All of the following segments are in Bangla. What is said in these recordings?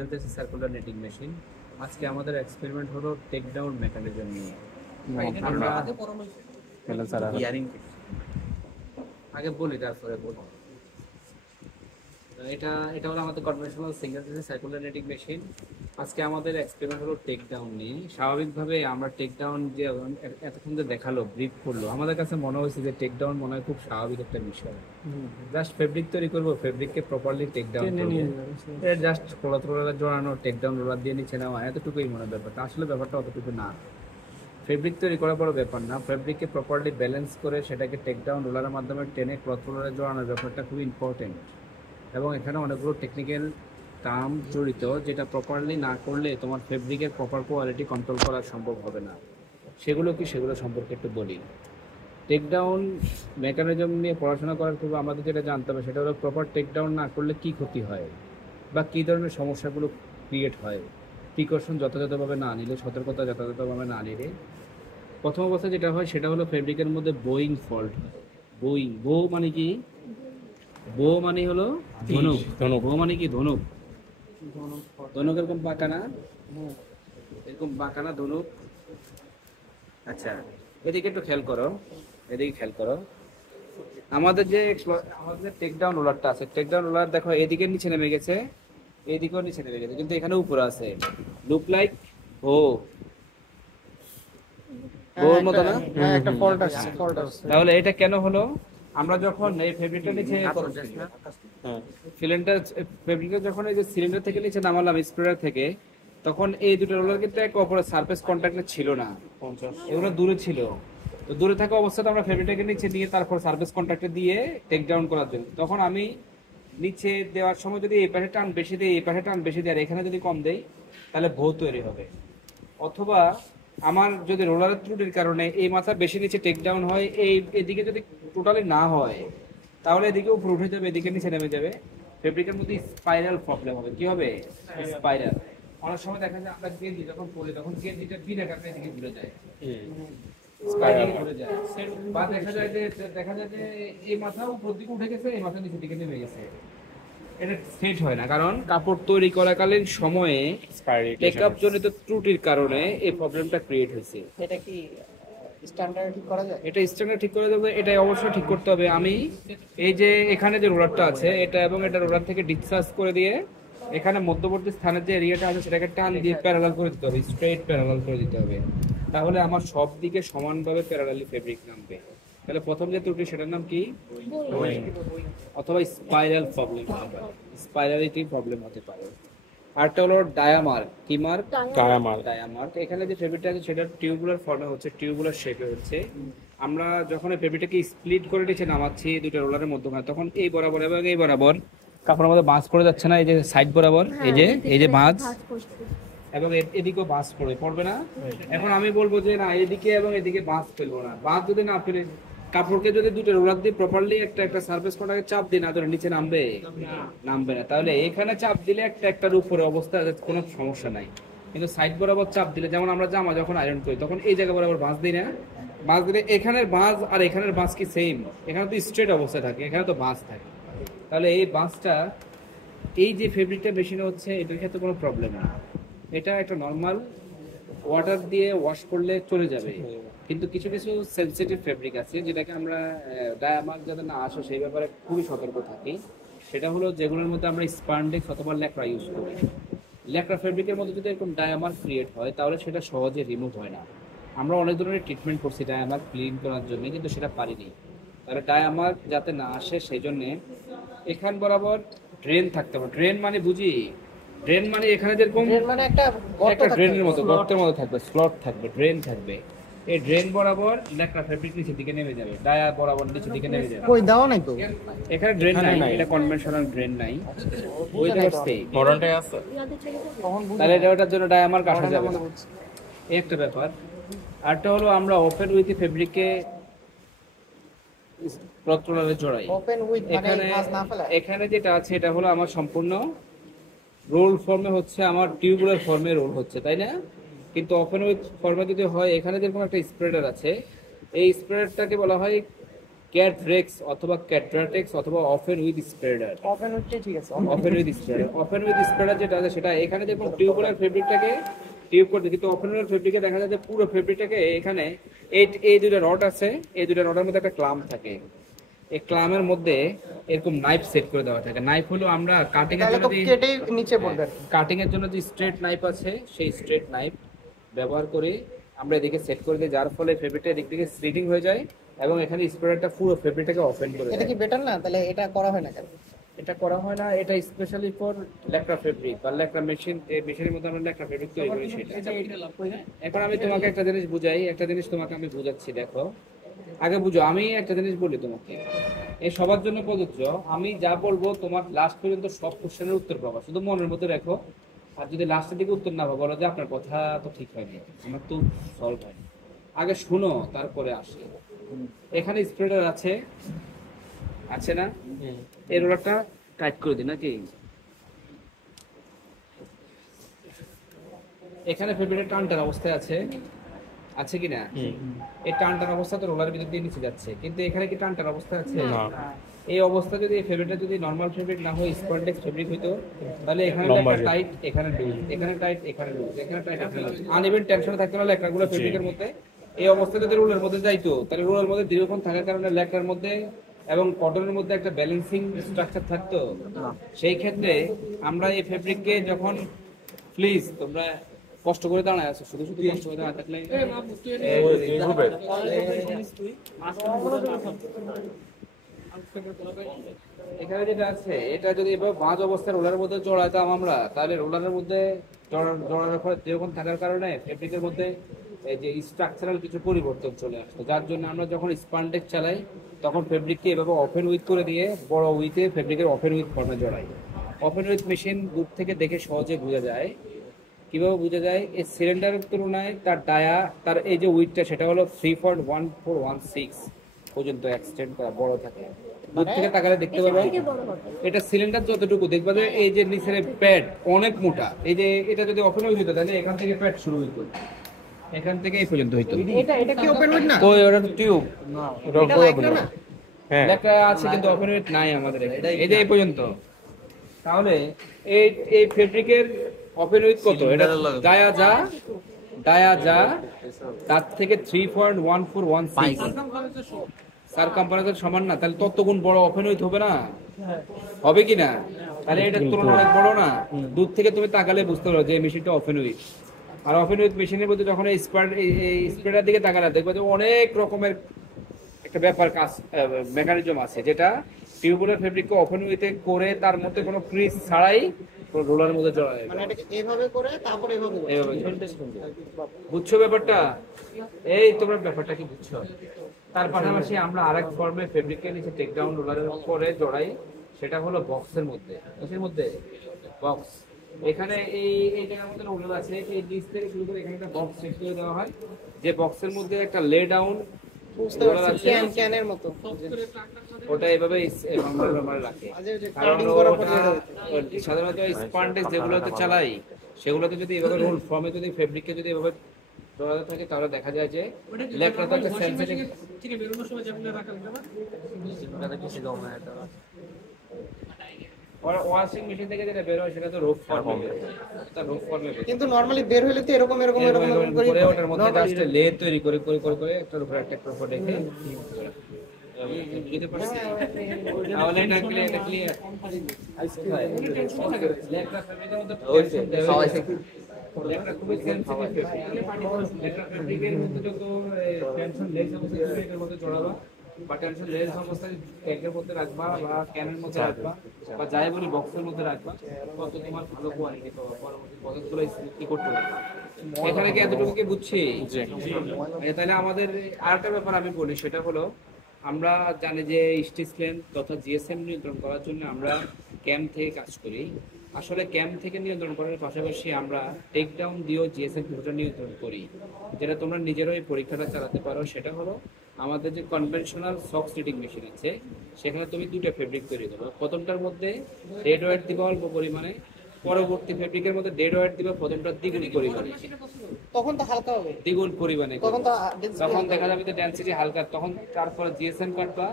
Single chassis circular netting machine. আজকে আমাদের এক্সপেরিমেন্ট হলো টেক ডাউন মেকানিজম নিয়ে। আমরা আগে বলি তারপরে বলবো। এটা এটা হলো আমাদের conventional single chassis circular netting machine. আজকে আমাদের এক্সপেরিমেন্ট হলো টেক ডাউন নিয়ে। স্বাভাবিকভাবে আমরা টেক ডাউন যে এতক্ষণ যে দেখালো, ব্রিফ করলো, আমাদের কাছে মনে হয়েছে যে টেক ডাউন মনে হয় খুব স্বাভাবিক একটা বিষয়। জাস্ট ফেব্রিক তৈরি করবো, ফেব্রিককে প্রপারলি টেক ডাউন করবো, জাস্ট রোলার জড়ানো, টেক ডাউন রোলার দিয়ে নিচে নেওয়া, এতটুকুই মনে হয় ব্যাপারটা। আসলে ব্যাপারটা অতটুকু না। ফেব্রিক তৈরি করা বড় ব্যাপার না, ফেব্রিককে প্রপারলি ব্যালেন্স করে সেটাকে টেক ডাউন রোলারের মাধ্যমে টেনে ক্লথ রোলারে জড়ানোর ব্যাপারটা খুব ইম্পর্টেন্ট। এবং এখানে অনেকগুলো টেকনিক্যাল টার্ম জড়িত, যেটা প্রপারলি না করলে তোমার ফেব্রিকের প্রপার কোয়ালিটি কন্ট্রোল করা সম্ভব হবে না। সেগুলো কি, সেগুলো সম্পর্কে একটু বলি। টেক ডাউন মেকানিজম নিয়ে পড়াশোনা করার পূর্বে আমাদের যেটা জানতে হবে সেটা হলো প্রপার টেক ডাউন না করলে কী ক্ষতি হয় বা কী ধরনের সমস্যাগুলো ক্রিয়েট হয়। প্রিকশন যথাযথভাবে না নিলে, সতর্কতা যথাযথভাবে না নিলে প্রথম অবস্থায় যেটা হয় সেটা হলো ফেব্রিকের মধ্যে বোয়িং ফল্ট। বো মানে কি? বো মানে হলো ধনুক। বো মানে কি? ধনুক। ধনুক এরকম বাঁকা না, এরকম বাঁকা না ধনুক। আচ্ছা, এদিকে একটু খেয়াল করো, এদিকে খেয়াল করো। আমাদের যে টেক ডাউন রোলারটা আছে, টেক ডাউন রোলার দেখো এদিকে নিচে নেমে গেছে, এইদিকেও নিচে নেমে গেছে, কিন্তু এখানে উপরে আছে। লুক লাইক ও ওর মতো না? একটা ফল্ট আছে। তাহলে এটা কেন হলো? আমরা যখন এই ফেব্রিকটা নিচে ফেব্রিকটা যখন এই যে সিলিন্ডার থেকে নিচে নামালাম স্প্রেডার থেকে, তখন এই দুটো রোলার কিন্তু এক অপরের সারফেস কন্ট্যাক্টে ছিল না, এগুলো দূরে ছিল। তো দূরে থাকা অবস্থাতে আমরা ফেব্রিকটাকে নিচে নিয়ে তারপর সারফেস কন্ট্যাক্টে দিয়ে টেক ডাউন করার জন্য, তখন আমি নিচে দেওয়ার সময় যদি এই পাশে টান বেশি দিই, এই পাশে টান বেশি দিই, আর এখানে যদি কম দেই, তাহলে ভৌ তৈরি হবে। অথবা আমার যদি রোলারের ত্রুটির কারণে এই মাথা বেশি নিচে টেক ডাউন হয়, এদিকে যদি টোটালি না হয়, তাহলে এদিকে উপরে উঠে যাবে, এদিকে নিচে নেমে যাবে। ফেব্রিকের মধ্যে স্পাইরাল প্রবলেম হবে। কি হবে? স্পাইরাল। অনেক সময় দেখা যায় আমরা গেঞ্জি যখন পরি তখন গেঞ্জিটা বিনা কারণে এদিকে ঘুরে যায়, স্পাইরাল ঘুরে যায়। বা দেখা যায় যে এই মাথা উপর দিকে উঠে গেছে, এই মাথা নিচের দিকে নেমে গেছে। এটা সেট হয় না, কারণ কাপড় তৈরি করাকালীন সময়ে টেকআপ জনিত ত্রুটির কারণে এই প্রবলেমটা ক্রিয়েট হয়েছে। এটা কি স্ট্যান্ডার্ড ঠিক করা যায়? এটা স্ট্যান্ডার্ড ঠিক করে দেবে, এটা অবশ্যই ঠিক করতে হবে। আমি এই যে এখানে যে রোলারটা আছে, এটা এবং এটা রোলার থেকে ডিসচার্জ করে দিয়ে এখানে মধ্যবর্তী স্থানের যে এরিয়াটা আছে সেটাকে টান দিয়ে প্যারালাল করে দিতে হবে, স্ট্রেট প্যারালাল করে দিতে হবে। তাহলে আমার সব দিকে সমানভাবে প্যারালালি ফেব্রিক নামবে। তাহলে প্রথম যে ত্রুটি সেটার নাম কি? অথবা স্পাইরাল প্রবলেম হতে পারে, স্পাইরালিটি প্রবলেম হতে পারে। আরটা হলো ডায়ামার্ক। কি মার্ক? ডায়ামার্ক। এখানে যে ফেব্রিকটা আছে সেটা টিউবুলার ফর্মে হচ্ছে, টিউবুলার শেপে হচ্ছে। আমরা যখন এই ফেব্রিকটাকে স্প্লিট করে নিচে নামাচ্ছি দুটো রোলারের মধ্যখানে, তখন এই বরাবর এবং এই বরাবর কাপড়ের মধ্যে বাঁশ পড়ে যাচ্ছে না? এই যে সাইড বরাবর এই যে বাঁশ, এবং এদিকেও বাঁশ পড়বে না? এখন আমি বলবো যে না, এদিকে এবং এদিকে বাঁশ ফেলবো না। বাঁশ যদি না ফেলে, কাপড়কে যদি দুটো রোলার দিয়ে প্রপারলি একটা সারফেস কন্ট্যাক্টে চাপ দিই না, ধরে নিচে নামবে না। তাহলে এখানে চাপ দিলে একটার উপরে অবস্থা কোনো সমস্যা নাই, কিন্তু সাইড বরাবর চাপ দিলে, যেমন আমরা জামা যখন আয়রন করি তখন এই জায়গা বরাবর বাঁশ দিই না? বাঁশ দিলে এখানের বাঁশ আর এখানের বাঁশ কি সেম? এখানে তো স্ট্রেট অবস্থায় থাকে, এখানে তো বাঁশ থাকে। তাহলে এই বাঁশটা এই যে ফেব্রিকটা মেশিনে হচ্ছে, এটার ক্ষেত্রে কোনো প্রবলেম না। এটা একটা নর্মাল ওয়াটার দিয়ে ওয়াশ করলে চলে যাবে। কিন্তু কিছু কিছু সেনসিটিভ ফেব্রিক আছে যেটাকে আমরা ডায়ামার্ক যাতে না আসে সেই ব্যাপারে খুবই সতর্ক থাকি। সেটা হলো যেগুলোর মধ্যে আমরা স্পান্ডেক্স অথবা ল্যাকড়া ইউজ করি। ল্যাকড়া ফেব্রিকের মধ্যে যদি এরকম ডায়ামার্ক ক্রিয়েট হয়, তাহলে সেটা সহজে রিমুভ হয় না। আমরা অনেক ধরনের ট্রিটমেন্ট করছি ডায়ামার্ক ক্লিন করার জন্য, কিন্তু সেটা পারিনি। তাহলে ডায়ামার্ক যাতে না আসে সেই জন্যে এখান বরাবর ড্রেন থাকতে হবে। ড্রেন মানে বুঝি, ড্রেন মানে এখানে যেরকম মানে একটা ড্রেনের মতো, গর্তের মতো থাকবে, স্লট থাকবে, ড্রেন থাকবে। এই ড্রেন বরাবর ল্যাকড়া ফেব্রিক নিচের দিকে নেমে যাবে, ডায়া বরাবর নিচের দিকে নেমে যাবে। কই দাও নাই তো? এখানে ড্রেন নাই, এটা কনভেনশনাল ড্রেন নাই, ওইটা হচ্ছে মডার্নটাই আছে। তাহলে ওটার জন্য ডায়ামার্ক আসা যাবে না, এই একটা ব্যাপার। আরটা হলো আমরা ওপেন উইথ ফেব্রিককে রোলারে জড়াই। ওপেন উইথ মানে ভাঁজ না ফেলা। এখানে যেটা আছে এটা হলো আমার সম্পূর্ণ রোল ফর্মে হচ্ছে, আমার টিউবুলার ফর্মে রোল হচ্ছে, তাই না? কিন্তু ওপেন উইথ ফর্মে যদি হয়, এখানে যেরকম একটা স্প্রেডার আছে, এই স্প্রেডারটাকে বলা হয় ক্যাটরেক্স অথবা ক্যাট্রাটেক্স অথবা অফেন উইথ স্প্রেডার। ওপেন হচ্ছে ঠিক আছে। Open with spreader, open with spreader যেটা আছে সেটা এখানে দেখুন টিউবুলার ফেব্রিকটাকে টিউব করতে, কিন্তু ওপেনুলার ফেব্রিকে দেখা যায় যে পুরো ফেব্রিকটাকে এখানে এই দুটো রড আছে, এই দুটো রডের মধ্যে একটা ক্লাম থাকে, এই ক্লামের মধ্যে এরকম নাইফ সেট করে দেওয়া থাকে। নাইফ হলো আমরা কাটিং এর জন্য কেটে নিচে পড়বে। কাটিং এর জন্য যে স্ট্রেট নাইফ আছে সেই স্ট্রেট নাইফ ব্যবহার করে আমরা এদিকে সেট করে দিই, যার ফলে ফেব্রিকটা এদিক থেকে স্লিটিং হয়ে যায় এবং এখানে স্প্রেডারটা পুরো ফেব্রিকটাকে ওপেন করে এটা দেয়। কি বেটার না? তাহলে এটা করা হয় না কেন? এটা করা হয় না, এটা স্পেশালি ফর ল্যাকড়া ফেব্রিক বা ল্যাকড়া মেশিন, এই মেশিনের মধ্যে আমরা ল্যাকড়া ফেব্রিক তৈরি করি সেটা। এখন আমি তোমাকে একটা জিনিস বুঝাই, একটা জিনিস তোমাকে আমি বুঝাচ্ছি, দেখো আগে বুঝো। আমি একটা জিনিস বলি তোমাকে, এই সবার জন্য প্রযোজ্য। আমি যা বলবো তোমার লাস্ট পর্যন্ত সব কোশ্চেনের উত্তর পাবা, শুধু মনের মধ্যে রাখো। আর যদি লাস্টের দিকে উত্তর না পাবো, বলো যে আপনার কথা তো ঠিক হয়নি, আমার তো সলভ হয়নি। আগে শুনো তারপরে আসে। এখানে স্প্রেডার আছে, আছে না? এই রোলারটা টাইট করে দিই নাকি? এখানে ফেব্রিকের টানটার অবস্থায় আছে, আছে কি না? এই টানটার অবস্থা তো রোলারের ভিতর দিয়ে নিচে যাচ্ছে, কিন্তু এখানে কি টানটার অবস্থা আছে? এই অবস্থা যদি এই ফেব্রিকটা যদি নরমাল ফেব্রিক না হয় স্পন্ডেক্স ফেব্রিক হইতো, তাহলে এখানে একটা টাইট, এখানে লুজ, এখানে টাইট, এখানে লুজ, এখানে টাইট, এখানে লুজ, আনইভেন টেনশন থাকতো না লেখাগুলো ফেব্রিকের মধ্যে। এই অবস্থা যদি রোলের মধ্যে যাইতো, তাহলে রোলের মধ্যে দীর্ঘক্ষণ থাকার কারণে লেখার মধ্যে এবং কটনের মধ্যে একটা ব্যালেন্সিং স্ট্রাকচার থাকতো। সেই ক্ষেত্রে আমরা এই ফেব্রিককে যখন, প্লিজ তোমরা কষ্ট করে দাঁড়ায় আছো, শুধু শুধু কষ্ট করে দাঁড়ায় থাকলে এখানে যেটা আছে এটা যদি এবার ভাঁজ অবস্থায় রোলারের মধ্যে জড়াতাম আমরা, তাহলে রোলারের মধ্যে জড়ানোর ফলে দীর্ঘক্ষণ থাকার কারণে ফেব্রিকের মধ্যে এই যে স্ট্রাকচারাল কিছু পরিবর্তন চলে আসতো, যার জন্য আমরা যখন স্পান্ডেক্স চালাই তখন ফেব্রিককে এভাবে ওপেন উইথ করে দিয়ে বড় উইথে ফেব্রিকের ওপেন উইথ ফর্মে জড়াই। ওপেন উইথ মেশিন দূর থেকে দেখে সহজে বোঝা যায়। কিভাবে বোঝা যায়? এই সিলিন্ডারের তুলনায় তার ডায়া, তার এই যে উইথটা সেটা হলো 3.1416 পর্যন্ত এক্সটেন্ড করা, বড় থাকে। দূর থেকে তাকালে দেখতে পাবে এটা সিলিন্ডার যতটুকু দেখবা যে এই যে নিচের প্যাড অনেক মোটা। এই যে এটা যদি ওপেন উইথ হতো তাহলে এখান থেকে প্যাড শুরু হইতো, এখান থেকে এই পর্যন্ত হইতো। এটা কি ওপেন উইথ না? ওই ওটা টিউব না, এটা লাগলো না। হ্যাঁ লেখা আছে কিন্তু ওপেন উইথ নাই আমাদের এখানে, এই যে এই পর্যন্ত। তাহলে এই এই ফেব্রিকের ওপেন উইথ কত? এটা ডায়া যা তার থেকে 3.1416 সারকামফারেন্সের সমান না, তাহলে তত গুণ বড় ওপেন উইথ হবে না? হবে কি না? তাহলে এটা তুলনা অনেক বড় না? দূর থেকে তুমি তাকালে বুঝতে পারো যে এই মেশিনটা ওপেন উইথ। আর ওপেন উইথ মেশিনের মধ্যে যখন এই স্প্রেডার দিকে তাকালে দেখবে যে অনেক রকমের একটা ব্যাপার কাজ মেকানিজম আছে, যেটা টিউবুলার ফেব্রিককে ওপেন উইথে করে তার মধ্যে কোনো ক্রিজ ছাড়াই রোলারের মধ্যে জড়া যায়। মানে এটাকে এইভাবে করে তারপর এইভাবে বুঝছো ব্যাপারটা? এই তোমরা ব্যাপারটা কি বুঝছো? তার পাশাপাশি আমরা আরেক ফর্মে ফেব্রিককে নিচে টেক ডাউন রোলারের উপরে জড়াই, সেটা হলো বক্সের মধ্যে। এর মধ্যে বক্স, এখানে এই জায়গার মধ্যে রোলার আছে, এই নিচ থেকে শুরু করে এখানে একটা বক্স সেট করে দেওয়া হয়, যে বক্সের মধ্যে একটা লে ডাউন বুঝতে পারছি, ক্যানের মতো ওটা এভাবে রাখে। কারণ সাধারণত স্পন্ডেক্স যেগুলোতে চালাই সেগুলোতে যদি এভাবে রোল ফর্মে যদি ফেব্রিককে যদি এভাবে জড়াতে থাকে তাহলে দেখা যায় যে লেখাটা একটা সেনসিটিভ থেকে বেরোনোর সময় যেগুলো রাখা ওয়াশিং মেশিন থেকে যেটা বের হয় সেটা তো রুফ ফর্মে, এটা রুফ ফর্মে। কিন্তু নরমালি বের হইলে তো এরকম করে ওটার মধ্যে জাস্ট লে তৈরি করে করে করে করে একটার উপর একটা উপর রেখে বুঝতে পারছি। তাহলে এটা ক্লিয়ার। লেখা ফেব্রিকের মধ্যে লেখা খুবই সেনসিটিভ। লেখা ফেব্রিকের মধ্যে যত টেনশন লেস ফেব্রিকের মধ্যে জড়াবা বা টেনশন লেস অবস্থায় কেকের মধ্যে রাখবা বা ক্যানের মধ্যে রাখবা বা যাই বলি বক্সের মধ্যে রাখবা, তত তোমার ভালো কোয়ালিটি পাবা। পরবর্তী পদগুলো কি করতে হবে এখানে কি এতটুকু কি বুঝছি? তাহলে আমাদের আরেকটা ব্যাপার আমি বলি, সেটা হলো আমরা জানি যে স্টিচ লেন্থ তথা জিএসএম নিয়ন্ত্রণ করার জন্য আমরা ক্যাম থেকে কাজ করি। আসলে ক্যাম থেকে নিয়ন্ত্রণ করার পাশাপাশি আমরা টেক ডাউন দিয়েও জিএসএম কিছুটা নিয়ন্ত্রণ করি, যেটা তোমরা নিজেরাও এই পরীক্ষাটা চালাতে পারো। সেটা হলো আমাদের যে কনভেনশনাল সক্স রিডিং মেশিন আছে, সেখানে তুমি দুটো ফেব্রিক তৈরি করো। প্রথমটার মধ্যে ডেড ওয়েট দিবা অল্প পরিমাণে, পরবর্তী ফেব্রিকের মধ্যে ডেড ওয়েট দিবা প্রথমটা দ্বিগুণ পরিমাণে। তখন তো হালকা হবে, দ্বিগুণ পরিমাণে তখন তো তখন দেখা যাবে যে ডেনসিটি হালকা, তখন তারপরে জিএসএম কাটবা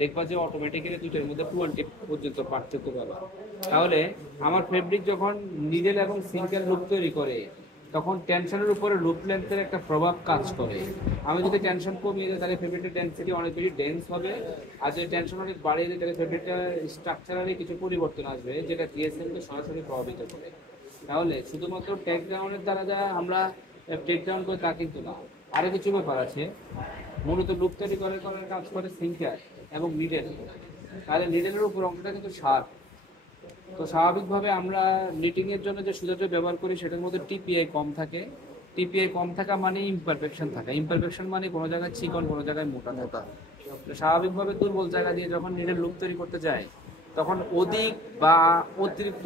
দেখবা যে অটোমেটিক্যালি দুইটার মধ্যে 20 পর্যন্ত পার্থক্য পাবা। তাহলে আমার ফেব্রিক যখন নিডেল এবং সিঙ্গেল লুপ তৈরি করে তখন টেনশনের উপরে লুপ লেন্থের একটা প্রভাব কাজ করে। আমি যদি টেনশন কমিয়ে দিই তাহলে ফেব্রিকের ডেন্সিটি অনেক বেশি ডেন্স হবে, আর যদি টেনশন অনেক বাড়িয়ে দিই তাহলে ফেব্রিকটা স্ট্রাকচারালি কিছু পরিবর্তন আসবে যেটা জিএসএমকে সরাসরি প্রভাবিত করে। তাহলে শুধুমাত্র টেক ডাউনের দ্বারা যা আমরা টেক ডাউন করি তা কিন্তু না, আরো কিছু ব্যাপার আছে। মূলত লুপ তৈরি করার কাজ করে সিঙ্কার এবং নিডেল। তাহলে নিডেলের উপর অংশটা কিন্তু শার্প। তো স্বাভাবিকভাবে আমরা নিটিং এর জন্য যে সুতাটা ব্যবহার করি সেটার মধ্যে টিপিআই কম থাকে। টিপিআই কম থাকা মানে ইমপারফেকশন থাকে, ইমপারফেকশন মানে কোনো জায়গায় চিকন কোনো জায়গায় মোটা থাকা। তো স্বাভাবিকভাবে দুর্বল জায়গা দিয়ে যখন নিডেল লুপ তৈরি করতে যায় তখন অধিক বা অতিরিক্ত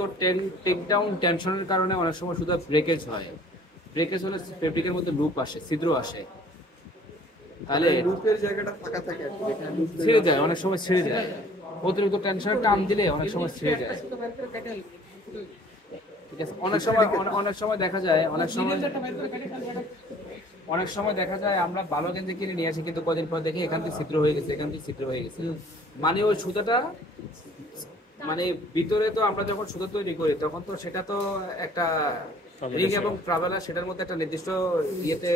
টেক ডাউন টেনশনের কারণে অনেক সময় সুতা ব্রেকেজ হয়। ব্রেকেজ হলে ফেব্রিকের মধ্যে লুপ আসে, ছিদ্র আসে, তাহলে লুপের জায়গাটা ফাঁকা থাকে আর কি, এখানে লুপ ছিঁড়ে যায়, অনেক সময় ছিঁড়ে যায়। অতিরিক্ত টেনশনের টান দিলে অনেক সময় ছিঁড়ে যায়। ঠিক আছে, অনেক সময় দেখা যায় দেখা যায় আমরা ভালো গেঞ্জি কিনে নিয়ে আসি কিন্তু কদিন পর দেখি এখান থেকে ছিদ্র হয়ে গেছে, এখান থেকে ছিদ্র হয়ে গেছে। মানে ওই সুতাটা মানে ভিতরে তো আমরা যখন সুতা তৈরি করি তখন তো সেটা তো একটা রিং এবং ট্রাভেলার সেটার মধ্যে একটা নির্দিষ্ট ইয়েতে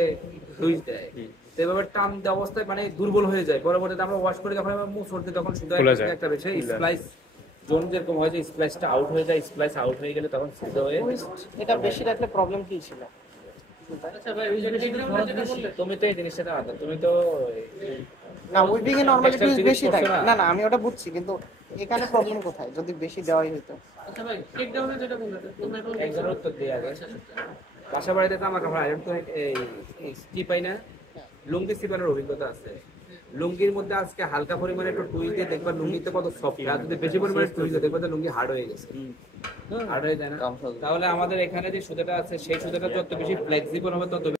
লুইস দেয়। তো এভাবে টান দেওয়া অবস্থায় মানে দুর্বল হয়ে যায়। পরবর্তীতে আমরা ওয়াশ করে যখন মুভ করতে তখন সুতা একটা বেশি স্প্লাইস জোন যেরকম হয় যে স্প্লাইসটা আউট হয়ে যায়, স্প্লাইস আউট হয়ে গেলে তখন ছিদ্র হয়ে এটা বেশি রাখলে প্রবলেম কি ছিল? তুমি তো এই জিনিসটা আলাদা, তুমি তো না উইভিং এ নরমালি টুইস্ট বেশি থাকে। না না আমি ওটা বুঝছি, কিন্তু এখানে প্রবলেম কোথায় যদি বেশি দেওয়াই হতো? আচ্ছা ভাই, টেক ডাউনে যেটা বললেন টমেটো একজনের উত্তর দিয়ে আগে বাসা বাড়িতে তো আমার কাপড় আয়রন তো এই স্টি পাই না, লুঙ্গি সিপানোর অভিজ্ঞতা আছে। লুঙ্গির মধ্যে আজকে হালকা পরিমাণে একটু টুই দিয়ে দেখবা লুঙ্গিতে কত সফট, আর যদি বেশি পরিমাণে টুই দিয়ে দেখবা লুঙ্গি হার্ড হয়ে গেছে, হার্ড হয়ে যায় না। তাহলে আমাদের এখানে যে সুতাটা আছে সেই সুতাটা যত বেশি ফ্লেক্সিবল হবে তত